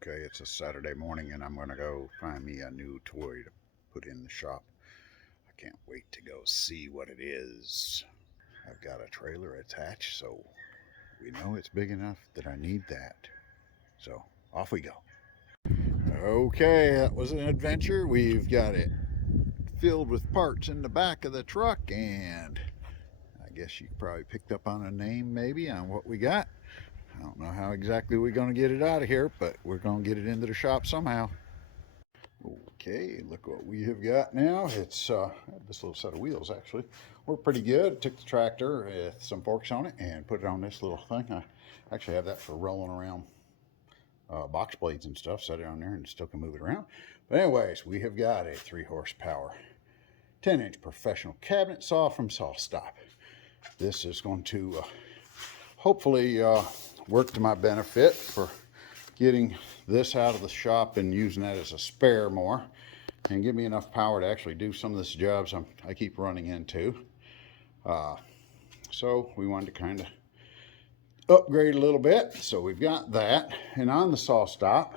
Okay, it's a Saturday morning and I'm going to go find me a new toy to put in the shop. I can't wait to go see what it is. I've got a trailer attached, so we know it's big enough that I need that. So off we go. Okay, that was an adventure. We've got it filled with parts in the back of the truck, and I guess you probably picked up on a name maybe on what we got. I don't know how exactly we're going to get it out of here, but we're going to get it into the shop somehow. Okay, look what we have got now. It's this little set of wheels actually worked pretty good. I took the tractor with some forks on it and put it on this little thing. I actually have that for rolling around box blades and stuff. Set it on there and still can move it around. But anyways, we have got a 3 horsepower 10-inch professional cabinet saw from SawStop. This is going to hopefully work to my benefit for getting this out of the shop and using that as a spare more, and give me enough power to actually do some of this jobs I keep running into. So we wanted to kind of upgrade a little bit, so we've got that. And on the SawStop,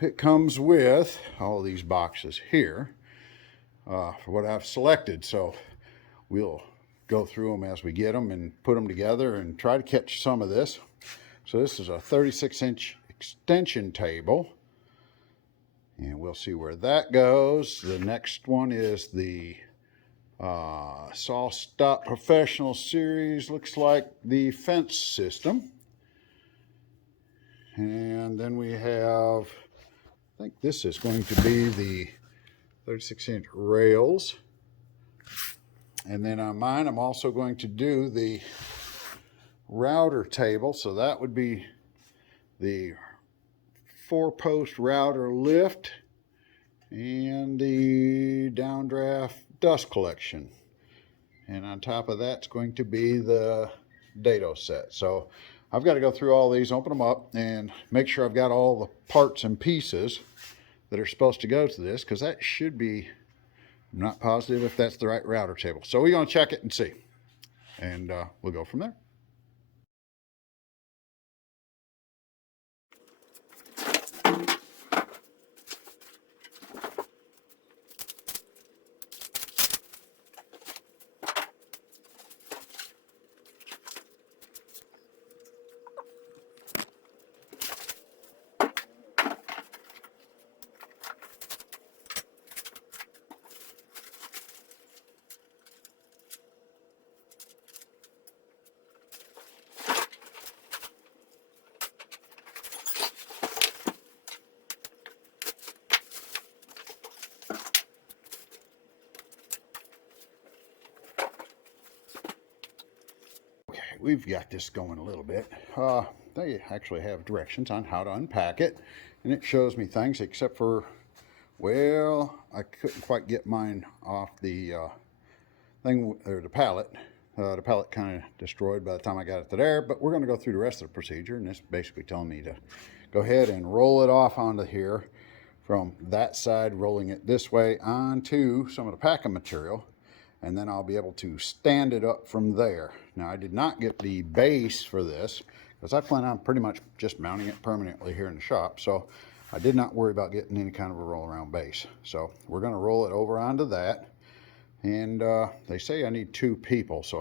it comes with all these boxes here for what I've selected. So we'll go through them as we get them and put them together and try to catch some of this. So this is a 36-inch extension table, and we'll see where that goes. The next one is the SawStop Professional Series, looks like the fence system. And then we have, I think this is going to be the 36-inch rails. And then on mine, I'm also going to do the router table. So that would be the 4-post router lift and the downdraft dust collection. And on top of that's going to be the dado set. So I've got to go through all these, open them up, and make sure I've got all the parts and pieces that are supposed to go to this, because that should be, I'm not positive if that's the right router table. So we're going to check it and see, and we'll go from there. We've got this going a little bit. They actually have directions on how to unpack it, and it shows me things except for, well, I couldn't quite get mine off the thing, or the pallet. The pallet kind of destroyed by the time I got it to there, but we're going to go through the rest of the procedure, and it's basically telling me to go ahead and roll it off onto here from that side, rolling it this way onto some of the packing material, and then I'll be able to stand it up from there. Now, I did not get the base for this because I plan on pretty much just mounting it permanently here in the shop, so I did not worry about getting any kind of a roll around base. So we're going to roll it over onto that, and they say I need 2 people, so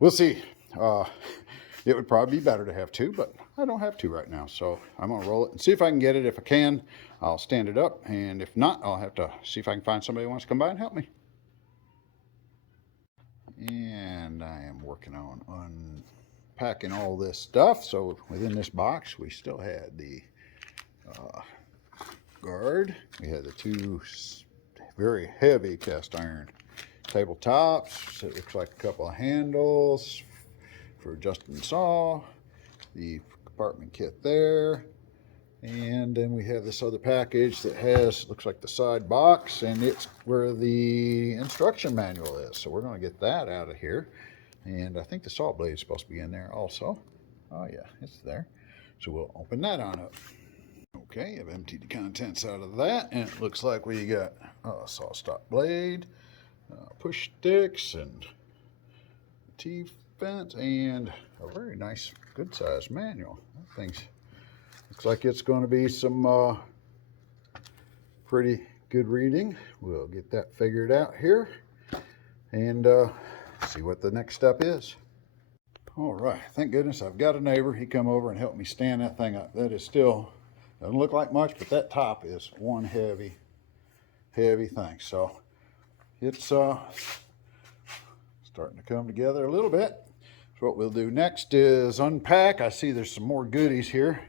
we'll see. It would probably be better to have 2, but I don't have 2 right now, so I'm going to roll it and see if I can get it. If I can, I'll stand it up, and if not, I'll have to see if I can find somebody who wants to come by and help me. And I am working on unpacking all this stuff. So within this box, we still had the guard. We had the 2 very heavy cast iron tabletops. It looks like a couple of handles for adjusting the saw. The compartment kit there. And then we have this other package that has, looks like the side box, and it's where the instruction manual is. So we're going to get that out of here. And I think the saw blade is supposed to be in there also. Oh yeah, it's there. So we'll open that on up. Okay, I've emptied the contents out of that, and it looks like we got a SawStop blade, push sticks, and T-fence, and a very nice, good-sized manual. That thing's Looks like it's going to be some pretty good reading. We'll get that figured out here and see what the next step is. All right, thank goodness I've got a neighbor. He come over and helped me stand that thing up. That is still, doesn't look like much, but that top is one heavy thing. So it's starting to come together a little bit. So what we'll do next is unpack. I see there's some more goodies here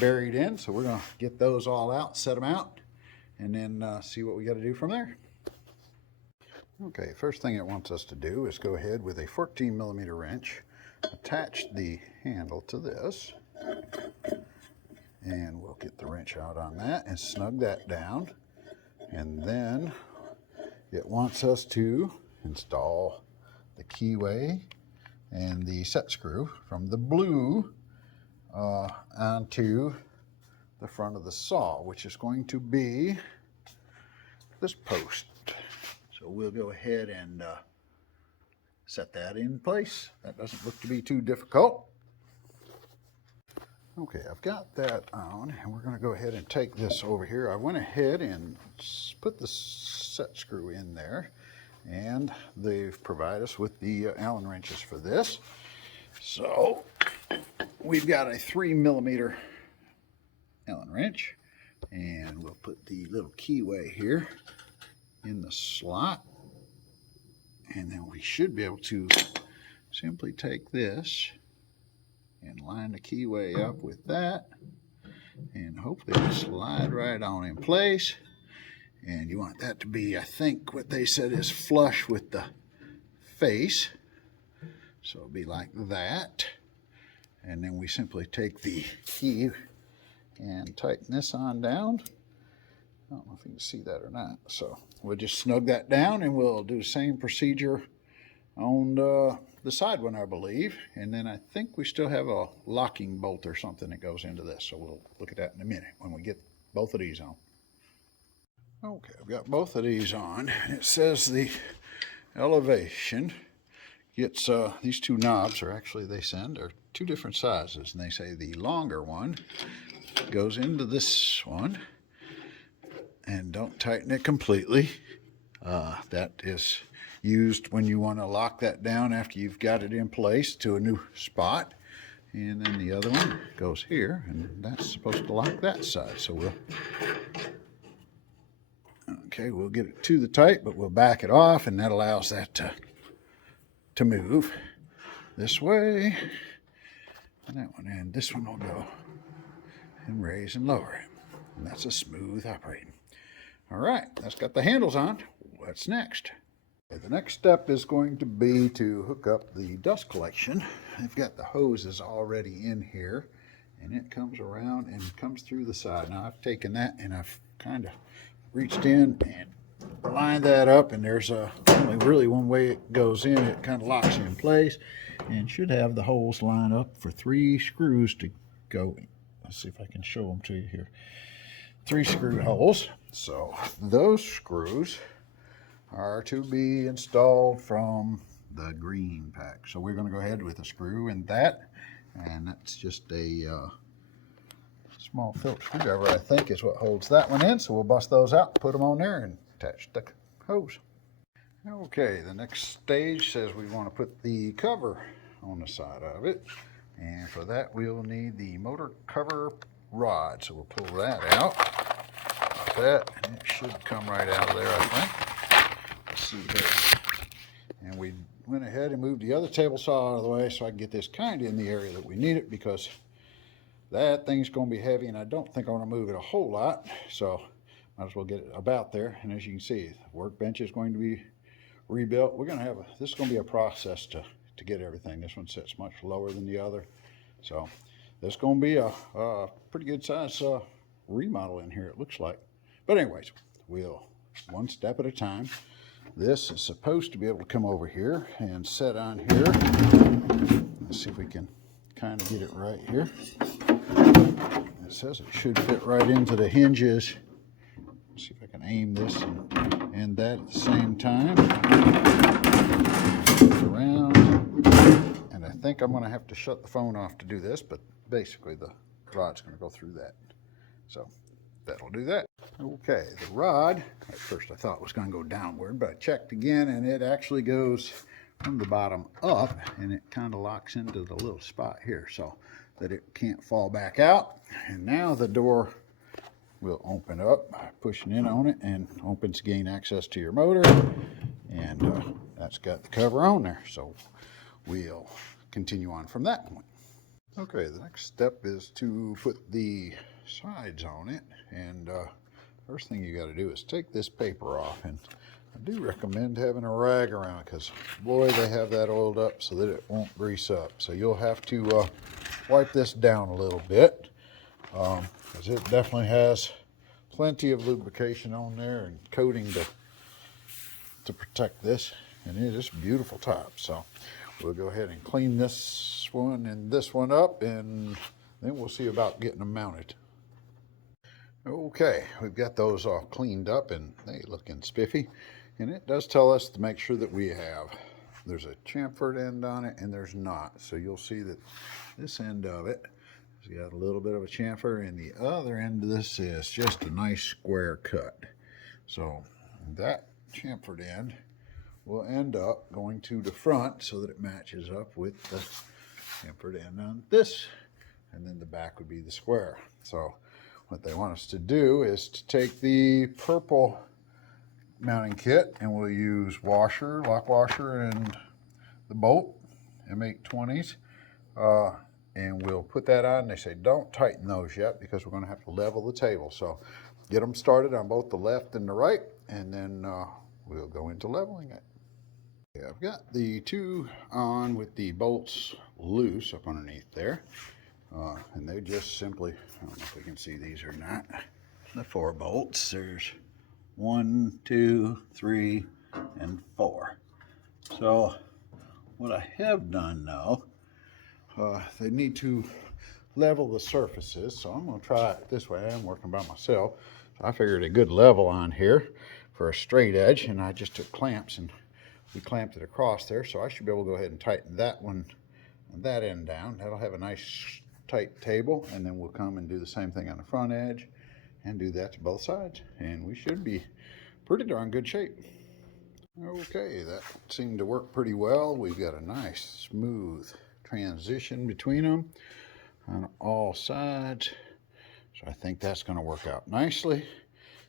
buried in, so we're gonna get those all out, set them out, and then see what we got to do from there. Okay, first thing it wants us to do is go ahead with a 14mm wrench, attach the handle to this, and we'll get the wrench out on that and snug that down. And then it wants us to install the keyway and the set screw from the blue onto the front of the saw, which is going to be this post. So we'll go ahead and set that in place. That doesn't look to be too difficult. Okay, I've got that on, and we're going to go ahead and take this over here. I went ahead and put the set screw in there, and they've provided us with the Allen wrenches for this. So we've got a 3mm Allen wrench, and we'll put the little keyway here in the slot, and then we should be able to simply take this and line the keyway up with that, and hopefully it'll slide right on in place. And you want that to be, I think what they said is flush with the face, so it'll be like that. And then we simply take the key and tighten this on down. I don't know if you can see that or not. So we'll just snug that down, and we'll do the same procedure on the side one, I believe. And then I think we still have a locking bolt or something that goes into this. So we'll look at that in a minute when we get both of these on. Okay, I've got both of these on. It says the elevation gets, these two knobs are actually, they send, are two different sizes. And they say the longer one goes into this one. And don't tighten it completely. That is used when you want to lock that down after you've got it in place to a new spot. And then the other one goes here, and that's supposed to lock that side. So we'll get it to the tight, but we'll back it off, and that allows that to move this way. And that one, and this one will go and raise and lower it. And that's a smooth operating. All right, that's got the handles on. What's next? Okay, the next step is going to be to hook up the dust collection. I've got the hoses already in here, and it comes around and comes through the side. Now I've taken that and I've kind of reached in and lined that up, and there's only really one way it goes in. It kind of locks in place and should have the holes lined up for 3 screws to go in. Let's see if I can show them to you here. 3 screw holes. So those screws are to be installed from the green pack. So we're going to go ahead with a screw in that, and that's just a small Phillips screwdriver, I think, is what holds that one in. So we'll bust those out, put them on there, and attach the hose. Okay, the next stage says we want to put the cover on the side of it, and for that we'll need the motor cover rod. So we'll pull that out like that, and it should come right out of there, I think. Let's see here. And we went ahead and moved the other table saw out of the way so I can get this kind of in the area that we need it, because that thing's going to be heavy, and I don't think I want to move it a whole lot, so might as well get it about there. And as you can see, the workbench is going to be rebuilt. We're going to have this is going to be a process to get everything. This one sits much lower than the other, so there's going to be a pretty good size remodel in here, it looks like. But anyways, we'll one step at a time. This is supposed to be able to come over here and set on here. Let's see if we can kind of get it right here. It says it should fit right into the hinges. Let's see if I can aim this and that at the same time. Around. And I think I'm going to have to shut the phone off to do this, but basically the rod's going to go through that. So that'll do that. Okay, the rod, at first I thought it was going to go downward, but I checked again and it actually goes from the bottom up, and it kind of locks into the little spot here so that it can't fall back out. And now the door will open up by pushing in on it, and opens to gain access to your motor, and that's got the cover on there. So we'll continue on from that point. Okay, the next step is to put the sides on it, and first thing you got to do is take this paper off, and I do recommend having a rag around, because boy, they have that oiled up so that it won't grease up. So you'll have to wipe this down a little bit, because it definitely has plenty of lubrication on there and coating to protect this, and it is a beautiful top. So we'll go ahead and clean this one and this one up, and then we'll see about getting them mounted. Okay, we've got those all cleaned up and they looking spiffy. And it does tell us to make sure that there's a chamfered end on it and there's not. So you'll see that this end of it has got a little bit of a chamfer, and the other end of this is just a nice square cut. So that chamfered end will end up going to the front so that it matches up with the chamfered end on this, and then the back would be the square. So what they want us to do is to take the purple mounting kit, and we'll use lock washer, and the bolt, M820s, and we'll put that on. They say don't tighten those yet because we're going to have to level the table. So get them started on both the left and the right, and then we'll go into leveling it. Okay, I've got the two on with the bolts loose up underneath there, and they just simply, I don't know if we can see these or not, the 4 bolts. There's 1, 2, 3, and 4. So what I have done now, they need to level the surfaces, so I'm going to try it this way. I'm working by myself, so I figured a good level on here for a straight edge, and I just took clamps and we clamped it across there. So I should be able to go ahead and tighten that one, that end down. That'll have a nice tight table, and then we'll come and do the same thing on the front edge and do that to both sides, and we should be pretty darn good shape. Okay, that seemed to work pretty well. We've got a nice smooth transition between them on all sides, so I think that's going to work out nicely.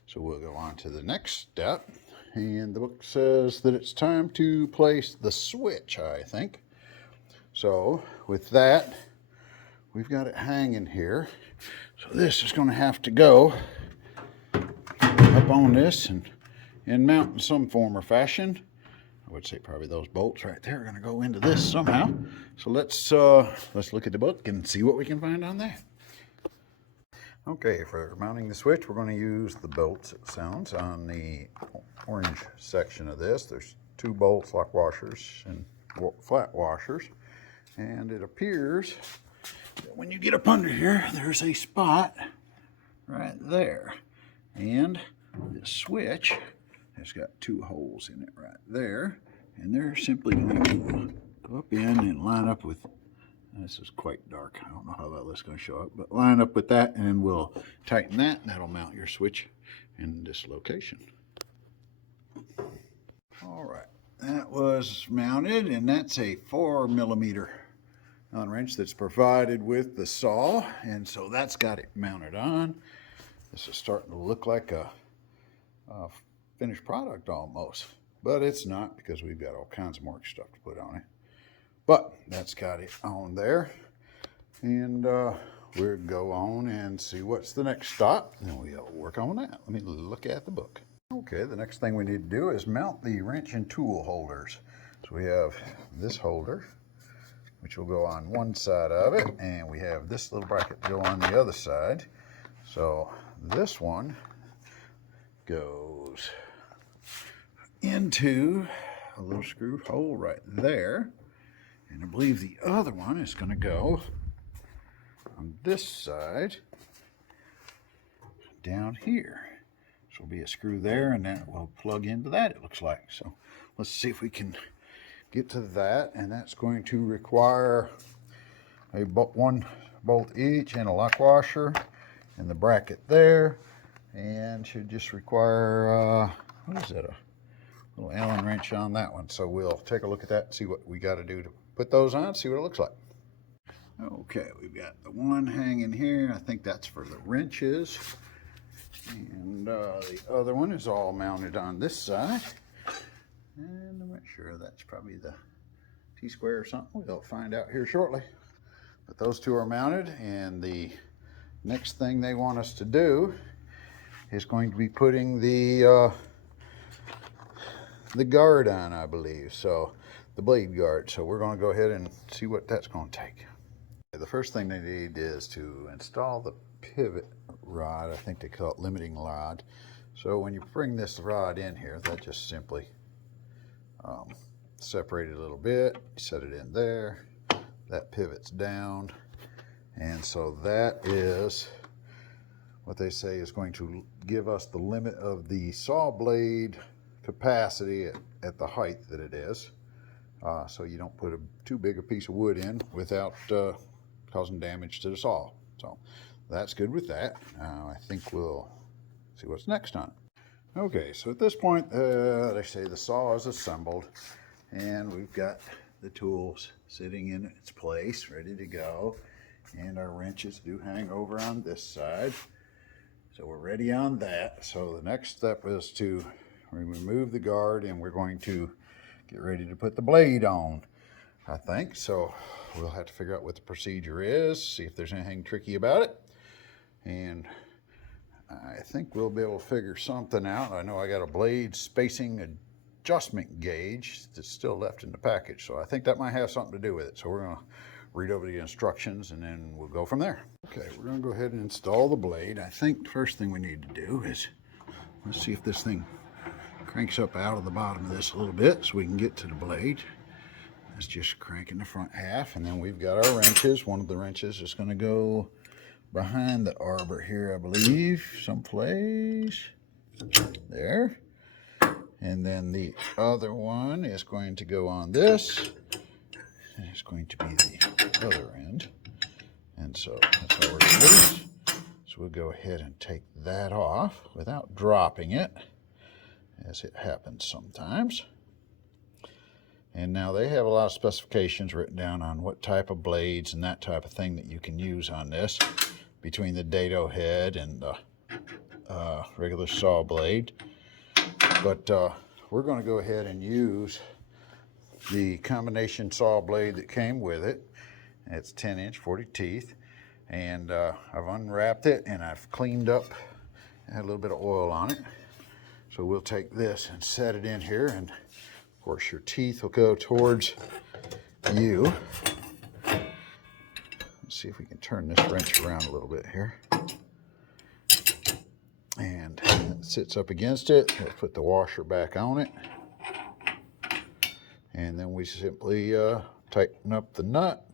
So we'll go on to the next step, and the book says that it's time to place the switch, I think. So with that, we've got it hanging here. So this is going to have to go up on this and mount in some form or fashion. I would say probably those bolts right there are going to go into this somehow. So let's look at the book and see what we can find on that. Okay, for mounting the switch, we're going to use the bolts, it sounds, on the orange section of this. There's 2 bolts, lock washers, and flat washers. And it appears that when you get up under here, there's a spot right there. And the switch has got 2 holes in it right there. And they're simply going to go up in and line up with, this is quite dark, I don't know how well this is going to show up, but line up with that, and we'll tighten that, and that'll mount your switch in this location. All right, that was mounted, and that's a 4mm Allen wrench that's provided with the saw, and so that's got it mounted on. This is starting to look like a finished product almost, but it's not, because we've got all kinds of more stuff to put on it. But that's got it on there, and we'll go on and see what's the next stop, and we'll work on that. Let me look at the book. Okay, the next thing we need to do is mount the wrench and tool holders. So we have this holder, which will go on one side of it, and we have this little bracket to go on the other side. So this one goes into a little screw hole right there. And I believe the other one is going to go on this side down here. So there'll be a screw there, and that will plug into that, it looks like. So let's see if we can get to that, and that's going to require one bolt each and a lock washer and the bracket there, and should just require what is it, a little Allen wrench on that one. So we'll take a look at that and see what we got to do to put those on, see what it looks like. Okay, we've got the one hanging here. I think that's for the wrenches, and the other one is all mounted on this side, and I'm not sure, that's probably the T-square or something. We'll find out here shortly. But those two are mounted, and the next thing they want us to do is going to be putting the guard on, I believe. So the blade guard. So we're going to go ahead and see what that's going to take. The first thing they need is to install the pivot rod. I think they call it limiting rod. So when you bring this rod in here, that just simply separate it a little bit, set it in there, that pivots down, and so that is what they say is going to give us the limit of the saw blade capacity at the height that it is, so you don't put too big a piece of wood in without causing damage to the saw. So that's good with that. I think we'll see what's next on it. Okay, so at this point, they say the saw is assembled, and we've got the tools sitting in its place, ready to go, and our wrenches do hang over on this side. So we're ready on that. So the next step is to remove the guard, and we're going to get ready to put the blade on, I think. So we'll have to figure out what the procedure is, see if there's anything tricky about it, and I think we'll be able to figure something out. I know I got a blade spacing adjustment gauge that's still left in the package, so I think that might have something to do with it. So we're going to read over the instructions, and then we'll go from there. Okay, we're going to go ahead and install the blade. I think the first thing we need to do is, let's see if this thing cranks up out of the bottom of this a little bit so we can get to the blade. Let's just crank in the front half, and then we've got our wrenches. One of the wrenches is going to go behind the arbor here, I believe, someplace there. And then the other one is going to go on this, and it's going to be the other end. And so that's how we're going to do it. So we'll go ahead and take that off without dropping it, as it happens sometimes. And now they have a lot of specifications written down on what type of blades and that type of thing that you can use on this, between the dado head and the regular saw blade. But we're going to go ahead and use the combination saw blade that came with it. It's 10-inch, 40 teeth, and I've unwrapped it and I've cleaned up, had a little bit of oil on it. So we'll take this and set it in here, and of course your teeth will go towards you. Let's see if we can turn this wrench around a little bit here. And it sits up against it. We'll put the washer back on it. And then we simply tighten up the nut.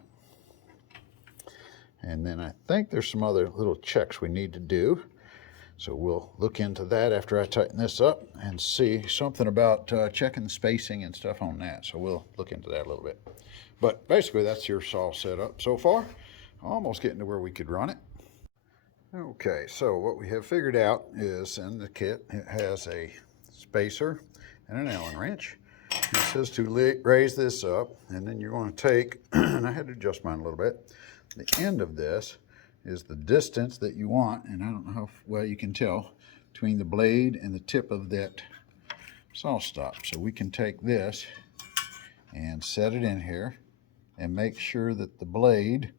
And then I think there's some other little checks we need to do. So we'll look into that after I tighten this up and see something about checking the spacing and stuff on that. So we'll look into that a little bit. But basically that's your saw setup so far. Almost getting to where we could run it. Okay, so what we have figured out is in the kit, it has a spacer and an Allen wrench. It says to raise this up, and then you're going to take, and I had to adjust mine a little bit, the end of this is the distance that you want, and I don't know how well you can tell, between the blade and the tip of that saw stop. So we can take this and set it in here and make sure that the blade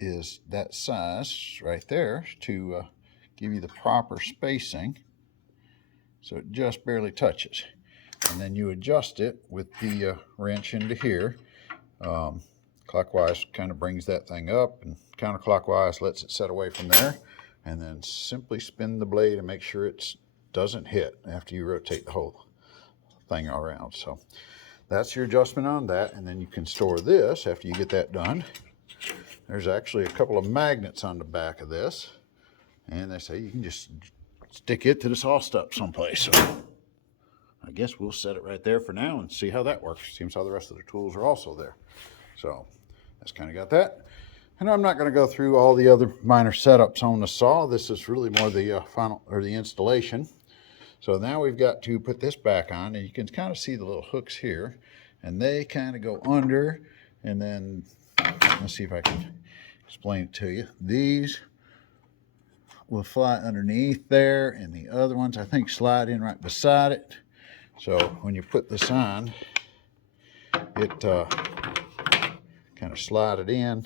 is that size right there to give you the proper spacing, so it just barely touches. And then you adjust it with the wrench into here. Clockwise kind of brings that thing up, and counterclockwise lets it set away from there, and then simply spin the blade and make sure it doesn't hit after you rotate the whole thing around. So that's your adjustment on that, and then you can store this after you get that done. There's actually a couple of magnets on the back of this, and they say you can just stick it to the saw stop someplace. So I guess we'll set it right there for now and see how that works. Seems how the rest of the tools are also there. So that's kind of got that. And I'm not going to go through all the other minor setups on the saw. This is really more the final or the installation. So now we've got to put this back on, and you can kind of see the little hooks here, and they kind of go under, and then let's see if I can explain it to you. These will fly underneath there, and the other ones I think slide in right beside it. So when you put this on, it kind of slide it in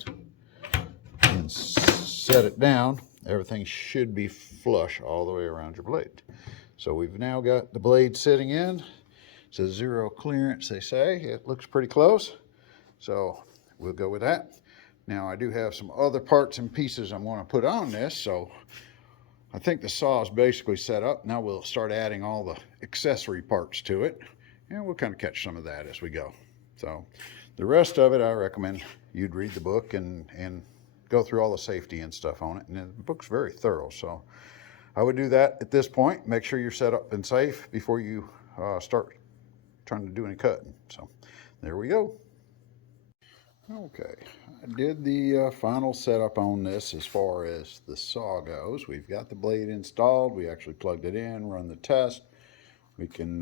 and set it down. Everything should be flush all the way around your blade. So we've now got the blade sitting in. It's a zero clearance, they say. It looks pretty close, so we'll go with that. Now I do have some other parts and pieces I want to put on this, so I think the saw is basically set up. Now we'll start adding all the accessory parts to it, and we'll kind of catch some of that as we go. So the rest of it, I recommend you'd read the book and go through all the safety and stuff on it. And the book's very thorough, so I would do that at this point. Make sure you're set up and safe before you start trying to do any cutting. So there we go. Okay, I did the final setup on this as far as the saw goes. We've got the blade installed. We actually plugged it in, run the test. We can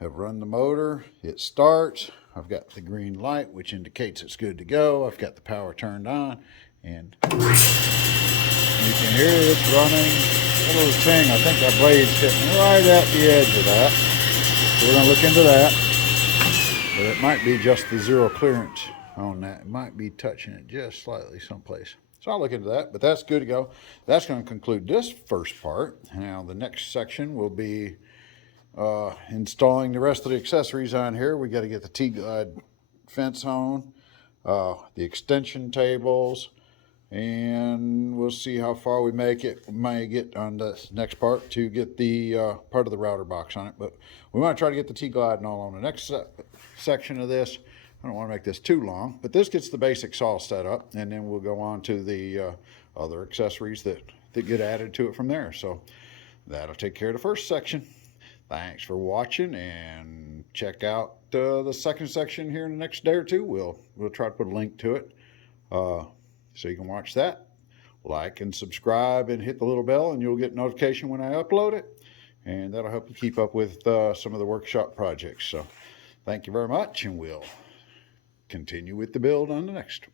have run the motor. It starts. I've got the green light, which indicates it's good to go. I've got the power turned on, and you can hear it's running. What I was saying, I think that blade's hitting right at the edge of that. So we're going to look into that. But it might be just the zero clearance on that. It might be touching it just slightly someplace. So I'll look into that, but that's good to go. That's going to conclude this first part. Now the next section will be installing the rest of the accessories on here. We got to get the T-Glide fence on, the extension tables, and we'll see how far we make it. We may get on the next part to get the part of the router box on it, but we want to try to get the T-Glide and all on the next section of this. I don't want to make this too long, but this gets the basic saw set up, and then we'll go on to the other accessories that get added to it from there. So that'll take care of the first section. Thanks for watching, and check out the second section here in the next day or two. We'll try to put a link to it so you can watch that. Like and subscribe and hit the little bell, and you'll get notification when I upload it, and that'll help you keep up with some of the workshop projects. So thank you very much, and we'll continue with the build on the next one.